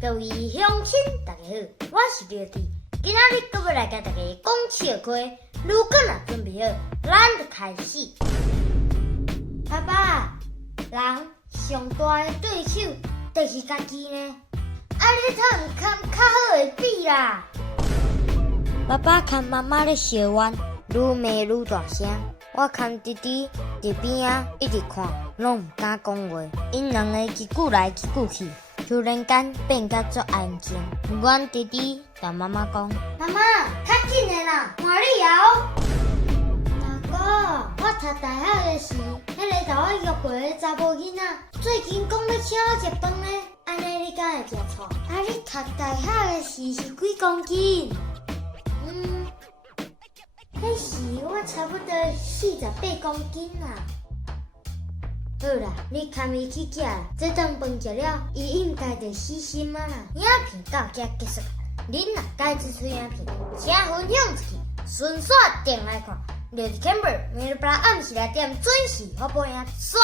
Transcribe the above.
各位乡亲，大家好，我是廖弟。今仔日搁要来甲大家讲笑话。如果若准备好，咱就开始。爸爸，人上大的对手就是家己呢。你趁看较好的比啦。爸爸看妈妈咧笑冤，愈骂愈大声。我看弟弟伫边仔一直看，拢毋敢讲话。因两个一句来一句去，突然间变甲足安静。阮弟弟甲妈妈讲：“妈妈，较紧的啦，换你后。”大哥，我读大学的时，迄个甲我约过的查某囡仔，最近讲要请我食饭呢。安尼你敢会食醋？你读大学的时是几公斤？迄时我差不多48公斤啦。好啦，你牵伊去食啦。这顿饭食了，伊应该就死心啊啦。影片到这结束，恁若介支持影片，请分享出去，顺续点来看。留一 camber，明日暗时来点准时好播影，刷。